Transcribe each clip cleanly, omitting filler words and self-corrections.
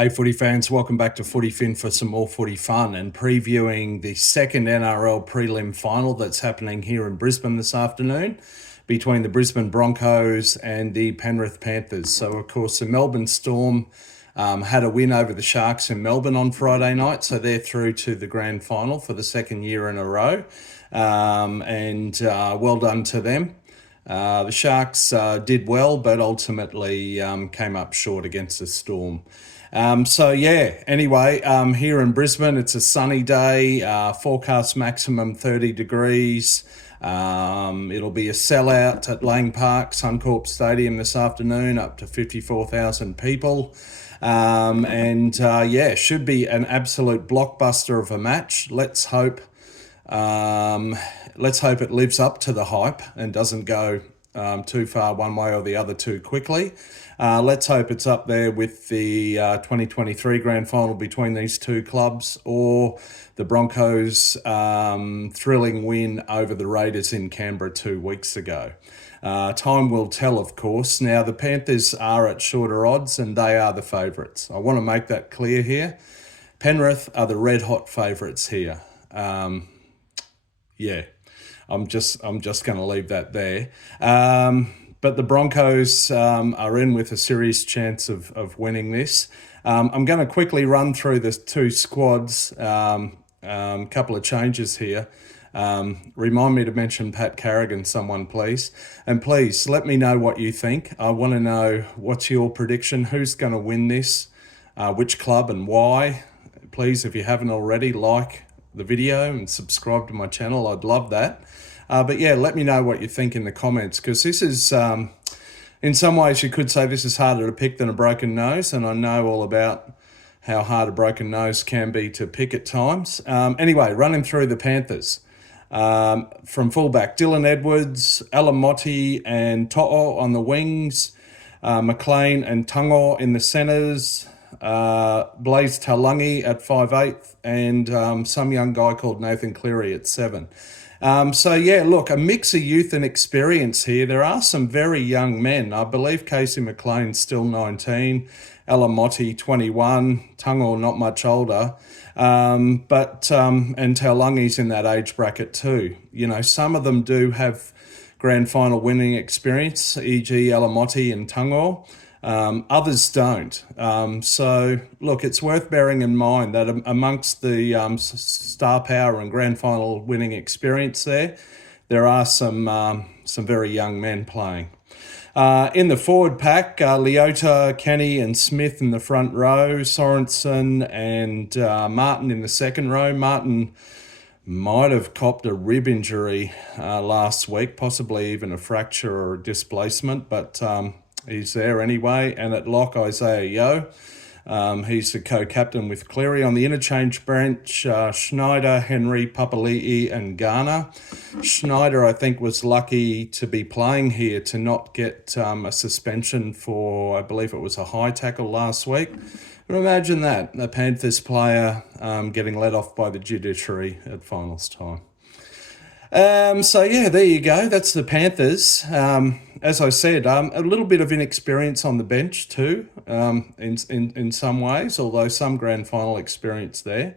Hey footy fans, welcome back to Footy Fin for some more footy fun and previewing the second NRL prelim final that's happening here in Brisbane this afternoon between the Brisbane Broncos and the Penrith Panthers. So of course the Melbourne Storm had a win over the Sharks in Melbourne on Friday night, so they're through to the grand final for the second year in a row, and well done to them. The Sharks did well, but ultimately came up short against the Storm. Anyway, here in Brisbane, it's a sunny day, forecast maximum 30 degrees. It'll be a sellout at Lang Park, Suncorp Stadium this afternoon, up to 54,000 people. Should be an absolute blockbuster of a match. Let's hope it lives up to the hype and doesn't go too far one way or the other too quickly. Let's hope it's up there with the 2023 grand final between these two clubs, or the Broncos' thrilling win over the Raiders in Canberra 2 weeks ago. Time will tell, of course. Now, the Panthers are at shorter odds and they are the favourites. I want to make that clear here. Penrith are the red-hot favourites here. I'm just going to leave that there. But the Broncos are in with a serious chance of winning this. I'm going to quickly run through the two squads. Couple of changes here. Remind me to mention Pat Carrigan, someone, please. And please let me know what you think. I want to know what's your prediction. Who's going to win this? Which club and why? Please, if you haven't already, like the video and subscribe to my channel. I'd love that. Let me know what you think in the comments, because this is, in some ways you could say this is harder to pick than a broken nose, and I know all about how hard a broken nose can be to pick at times. Running through the Panthers. From fullback, Dylan Edwards, Alamotti and To'o on the wings, McLean and Tungo in the centres, Blaze Taulagi at 5'8", and some young guy called Nathan Cleary at 7. A mix of youth and experience here. There are some very young men. I believe Casey McLean's still 19, Alamotti 21, Tungo not much older, and Taulagi's in that age bracket too. You know, some of them do have grand final winning experience, e.g. Alamotti and Tungo. Others don't. It's worth bearing in mind that amongst the star power and grand final winning experience there are some very young men playing. In the forward pack, Leota, Kenny and Smith in the front row, Sorensen and Martin in the second row. Martin might have copped a rib injury last week, possibly even a fracture or a displacement, but he's there anyway. And at lock, Isaiah Yeo. He's the co-captain with Cleary. On the interchange bench, Schneider, Henry, Papali'i and Garner. Schneider, I think, was lucky to be playing here to not get a suspension for, I believe it was a high tackle last week. But imagine that, a Panthers player getting let off by the judiciary at finals time. There you go. That's the Panthers. As I said, a little bit of inexperience on the bench too, in some ways, although some grand final experience there.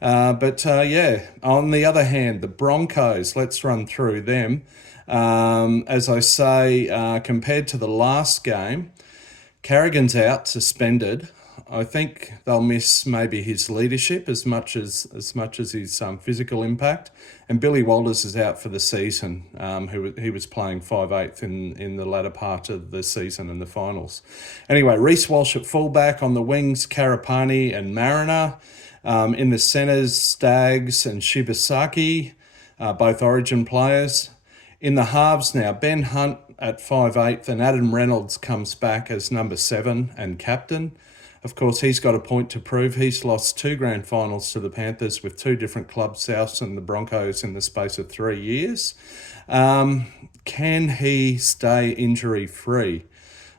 On the other hand, the Broncos, let's run through them. As I say, compared to the last game, Carrigan's out, suspended. I think they'll miss maybe his leadership as much as his physical impact. And Billy Walters is out for the season. He was playing 5'8" in the latter part of the season and the finals. Anyway, Reece Walsh at fullback, on the wings, Karapani and Mariner. In the centres, Staggs and Shibasaki, both Origin players. In the halves now, Ben Hunt at 5'8", and Adam Reynolds comes back as number 7 and captain. Of course, he's got a point to prove. He's lost 2 grand finals to the Panthers with 2 different clubs, Souths and the Broncos, in the space of 3 years. Can he stay injury-free?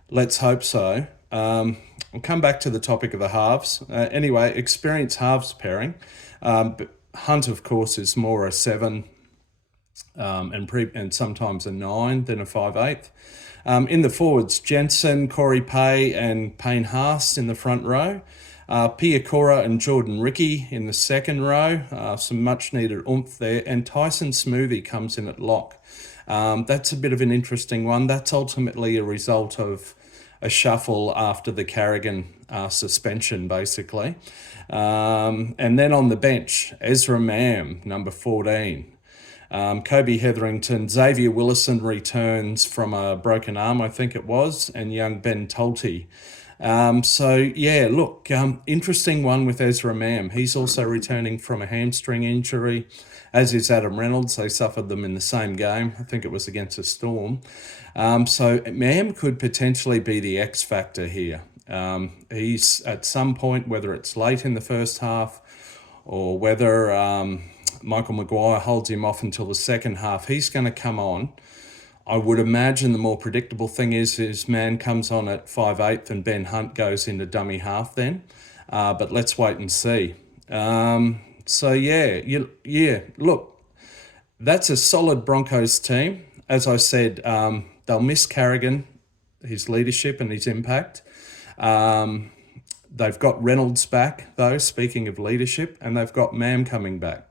Let's hope so. I'll come back to the topic of the halves. Experienced halves pairing. Hunt, of course, is more a 7 and sometimes a 9 than a 5'8". In the forwards, Jensen, Corey Pay and Payne Haas in the front row. Pia Cora and Jordan Ricky in the second row. Some much needed oomph there. And Tyson Smoothie comes in at lock. That's a bit of an interesting one. That's ultimately a result of a shuffle after the Carrigan suspension, basically. And then on the bench, Ezra Mam, number 14. Kobe Hetherington, Xavier Willison returns from a broken arm, I think it was, and young Ben Tolte. Interesting one with Ezra Mam. He's also returning from a hamstring injury, as is Adam Reynolds. They suffered them in the same game. I think it was against a Storm. So Mam could potentially be the X factor here. He's at some point, whether it's late in the first half or whether Michael Maguire holds him off until the second half, he's going to come on. I would imagine the more predictable thing is Man comes on at 5/8 and Ben Hunt goes into dummy half then. But let's wait and see. Look, that's a solid Broncos team. As I said, they'll miss Carrigan, his leadership and his impact. They've got Reynolds back, though, speaking of leadership, and they've got Mam coming back.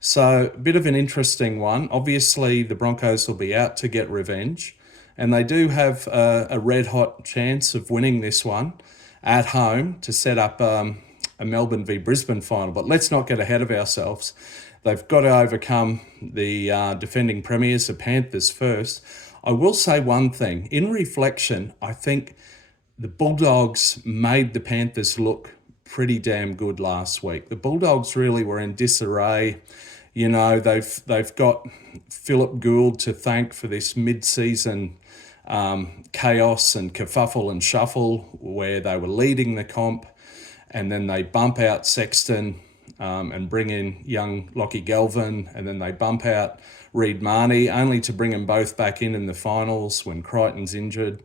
So a bit of an interesting one. Obviously, the Broncos will be out to get revenge, and they do have a red-hot chance of winning this one at home to set up a Melbourne v Brisbane final. But let's not get ahead of ourselves. They've got to overcome the defending premiers, the Panthers, first. I will say one thing. In reflection, I think the Bulldogs made the Panthers look pretty damn good last week. The Bulldogs really were in disarray. You know, they've got Philip Gould to thank for this mid-season chaos and kerfuffle and shuffle where they were leading the comp, and then they bump out Sexton and bring in young Lockie Galvin, and then they bump out Reid Marnie, only to bring them both back in the finals when Crichton's injured.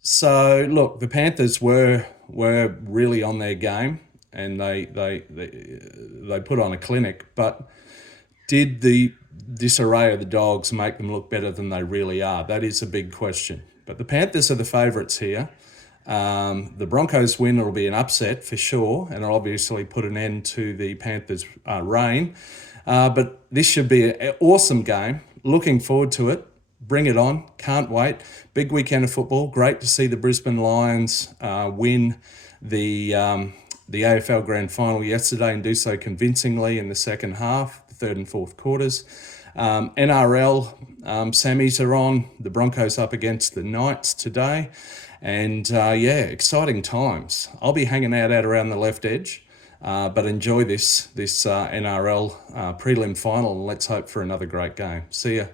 So, look, the Panthers were really on their game, and they put on a clinic, but did the disarray of the Dogs make them look better than they really are? That is a big question. But the Panthers are the favourites here. The Broncos win will be an upset for sure, and it'll obviously put an end to the Panthers' reign. But this should be an awesome game. Looking forward to it. Bring it on. Can't wait. Big weekend of football. Great to see the Brisbane Lions win the AFL Grand Final yesterday and do so convincingly in the second half, the third and fourth quarters. NRL semis are on. The Broncos up against the Knights today. And exciting times. I'll be hanging out around the left edge, but enjoy this NRL prelim final, and let's hope for another great game. See ya.